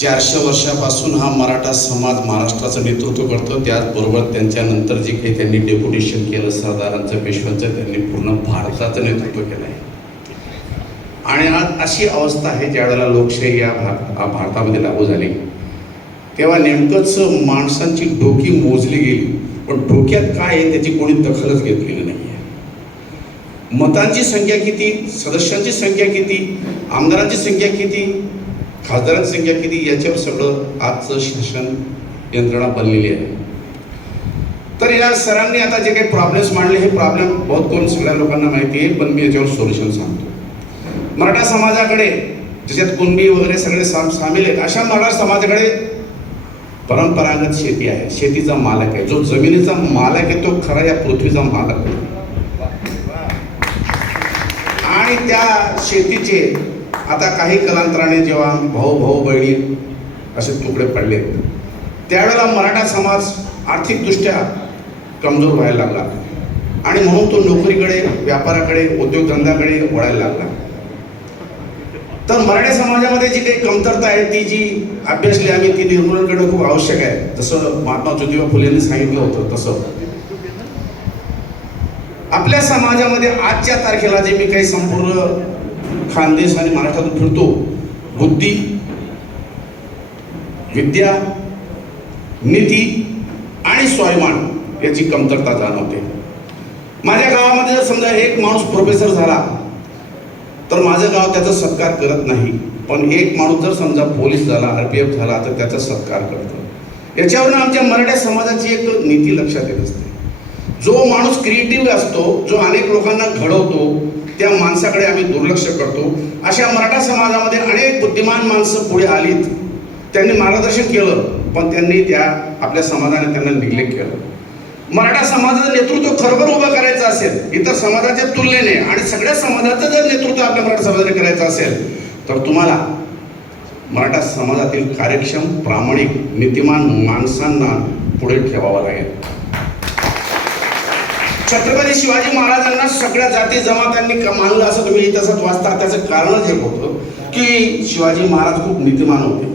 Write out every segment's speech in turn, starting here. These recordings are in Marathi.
चारशे वर्षापासून हा मराठा समाज महाराष्ट्राचं नेतृत्व करतो. त्याचबरोबर त्यांच्यानंतर जे काही त्यांनी डेप्युटेशन केलं सरदारांचं पेशव्यांचं त्यांनी पूर्ण भारताचं नेतृत्व केलं आहे. आणि आज अशी अवस्था आहे ज्या वेळेला लोकशाही या भारत भारतामध्ये लागू झाली. तेव्हा नेमकंच माणसांची डोकी मोजली गेली. पण डोक्यात काय आहे त्याची कोणी दखलच घेतलेली नाही आहे मतांची संख्या किती? सदस्यांची संख्या किती? आमदारांची संख्या किती? खासदारांची संख्या किती? याच्यावर सगळं आजचं शासन यंत्रणा बनलेली आहे. तर या सरांनी आता जे काही प्रॉब्लेम्स मांडले हे प्रॉब्लेम बहुत करून सगळ्या लोकांना माहिती आहे पण मी याच्यावर सोल्युशन सांगतो. मराठा समाजाकडे ज्याच्यात कुणबी वगैरे सगळे साम सामील आहेत अशा मराठा समाजाकडे परंपरागत शेती आहे. शेतीचा मालक आहे. जो जमिनीचा मालक आहे तो खरा या पृथ्वीचा मालक आहे. आणि त्या शेतीचे आता काही कालांतराने जेव्हा भाऊ भाऊ बहिणी असे तुकडे पडले त्यावेळेला मराठा समाज आर्थिकदृष्ट्या कमजोर व्हायला लागला. आणि म्हणून तो नोकरीकडे व्यापाराकडे उद्योगधंद्याकडे वळायला लागला. तर मराठा समाजामध्ये जी काही कमतरता आहे ती जी अभ्यासली आम्ही ती निर्मूलन करणं खूप आवश्यक आहे. जसं महात्मा ज्योतिबा फुलेंनी सांगितलं होतं तसं. आपल्या समाजामध्ये आजच्या तारखेला जे मी काही संपूर्ण खानदेश आणि महाराष्ट्रातून फिरतो. बुद्धी विद्या नीती आणि स्वाभिमान याची कमतरता जाणवते. माझ्या गावामध्ये जर समजा एक माणूस प्रोफेसर झाला तर माझं गाव त्याचा सत्कार करत नाही. पण एक माणूस जर समजा पोलीस झाला आर पी एफ झाला तर त्याचा सत्कार करतो. याच्यावरून आमच्या मराठा समाजाची एक नीती लक्षात येत असते. जो माणूस क्रिएटिव्ह असतो जो अनेक लोकांना घडवतो त्या माणसाकडे आम्ही दुर्लक्ष करतो. अशा मराठा समाजामध्ये अनेक बुद्धिमान माणसं पुढे आलीत. त्यांनी मार्गदर्शन केलं पण त्यांनी त्या आपल्या समाजाने त्यांना निग्लेक्ट केलं. मराठा समाजाचं नेतृत्व खरोखर उभं करायचं असेल इतर समाजाच्या तुलनेने आणि सगळ्या समाजाचं जर नेतृत्व आपल्या मराठा समाजाने करायचं असेल तर तुम्हाला मराठा समाजातील कार्यक्षम प्रामाणिक नीतिमान माणसांना पुढे ठेवावं लागेल. छत्रपती शिवाजी महाराजांना सगळ्या जाती जमातांनी क- मानलं असं तुम्ही इतिहासात वाचता त्याचं कारणच हे होतं की शिवाजी महाराज खूप नीतिमान होते.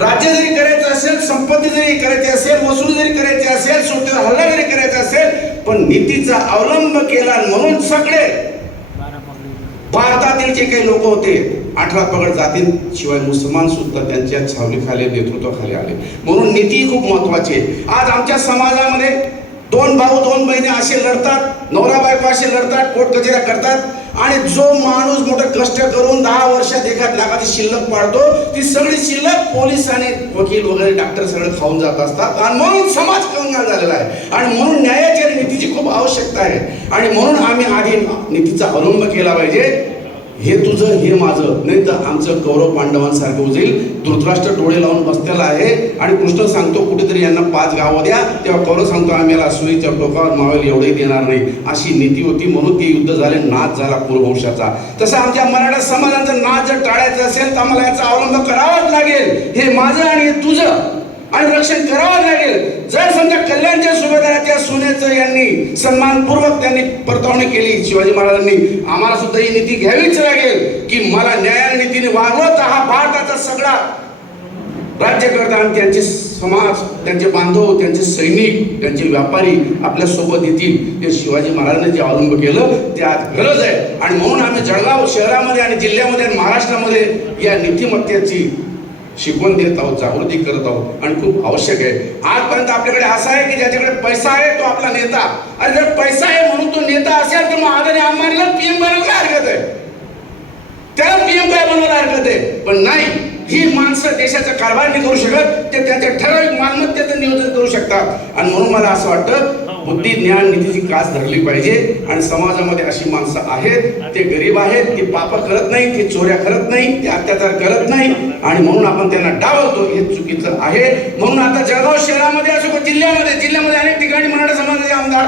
राज्य जरी करायचं असेल संपत्ती जरी करायची असेल वसूल जरी करायची असेल सोडतीवर हल्ला जरी करायचा असेल पण नीतीचा अवलंब केला म्हणून सगळे भारतातील जे काही लोक होते अठरा पगड जातीशिवाय मुसलमान सुद्धा त्यांच्या छावणीखाली नेतृत्वाखाली आले. म्हणून नीती खूप महत्वाची आहे. आज आमच्या समाजामध्ये दोन भाऊ दोन बहिणी असे लढतात नवरा बायको असे लढतात कोर्ट कचेऱ्या करतात आणि जो माणूस मोठं कष्ट करून दहा वर्षात एखाद लाखाची शिल्लक पाडतो ती सगळी शिल्लक पोलीस आणि वकील वगैरे डॉक्टर सगळे खाऊन जात असतात. आणि म्हणून समाज कंगाल झालेला आहे. आणि म्हणून न्यायाची आणि नीतीची खूप आवश्यकता आहे. आणि म्हणून आम्ही आधी नीतीचा अवलंब केला पाहिजे. हे तुझं हे माझं. नाही तर आमचं कौरव पांडवांसारखं होईल धृतराष्ट्र डोळे लावून बसलेला आहे. आणि कृष्ण सांगतो कुठेतरी यांना पाच गावं द्या. तेव्हा कौरव सांगतो आम्ही याला सुईच्या टोकावर मावेल एवढंही देणार नाही. अशी नीती होती. म्हणून ते युद्ध झाले. नाच झाला कुलवंशाचा. तसं आमच्या मराठा समाजाचा नाच जर टाळायचं असेल तर आम्हाला याचा अवलंब करावाच लागेल. हे माझं आणि हे तुझं. आणि रक्षण करावं लागेल. जर समजा कल्याणच्या सुभेदाराच्या सोन्याचं यांनी सन्मानपूर्वक त्यांनी परतवणी केली. शिवाजी महाराजांनी. आम्हाला सुद्धा ही नीती घ्यावीच लागेल की मला न्यायाने नीतीने वागवत हा भारताचा सगळा राज्यकर्ता आणि त्यांचे समाज त्यांचे बांधव त्यांचे सैनिक त्यांचे व्यापारी आपल्यासोबत येतील. हे शिवाजी महाराजांनी जे अवलंब केलं ते आज गरज आहे. आणि म्हणून आम्ही जळगाव शहरामध्ये आणि जिल्ह्यामध्ये आणि महाराष्ट्रामध्ये या नीतिमत्तेची शिकवण देत आहोत जागृती करत आहोत आणि खूप आवश्यक आहे. आजपर्यंत आपल्याकडे असा आहे की ज्याच्याकडे पैसा आहे तो आपला नेता. आणि जर पैसा आहे म्हणून तो नेता असेल तर मग आदरणीय अंबानीला पीएम बनवायला काय हरकत आहे. त्याला पीएम काय बनवायला हरकत आहे? पण नाही. ही माणसं देशाचा कारभार नाही करू शकत ते त्यांच्या ठराविक मालमत्तेचं नियोजन करू शकतात. आणि म्हणून मला असं वाटतं बुद्धी ज्ञान नीतीची कास धरली पाहिजे. आणि समाजामध्ये अशी माणसं आहेत ते गरीब आहेत ते पाप करत नाही ते चोऱ्या करत नाही ते अत्याचार करत नाही. आणि म्हणून आपण त्यांना डावलतो हे चुकीचं आहे. म्हणून आता जळगाव शहरामध्ये असो जिल्ह्यामध्ये जिल्ह्यामध्ये अनेक ठिकाणी मराठा समाजाचे आमदार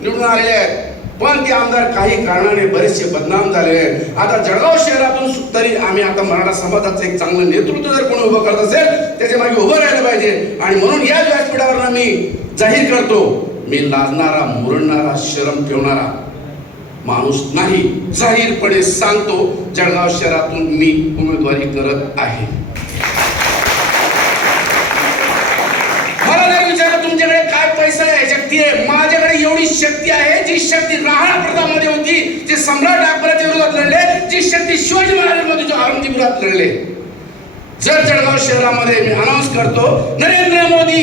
निवडून आलेले आहेत. पण ते आमदार काही कारणाने बरेचसे बदनाम झालेले आहेत. आता जळगाव शहरातून तरी आम्ही आता मराठा समाजाचं एक चांगलं नेतृत्व जर कोणी उभं करत असेल त्याच्यामागे उभं राहिलं पाहिजे. आणि म्हणून या व्यासपीठावर मी जाहीर करतो मी लाजणारा मुरडणारा शरम ठेवणारा माणूस नाही. जाहीरपणे सांगतो जळगाव शहरातून मी उमेदवारी करत आहे. मला नाही विचारा तुमच्याकडे काय पैसा आहे शक्ती आहे. माझ्या जी शक्ती राहणार प्रतापमध्ये होती जे सम्राट अकबराच्या विरोधात लढले जी शक्ती शिवाजी महाराजांमध्ये जो औरंगजेब विरोधात लढले. जर जळगाव शहरामध्ये मी अनाऊन्स करतो नरेंद्र मोदी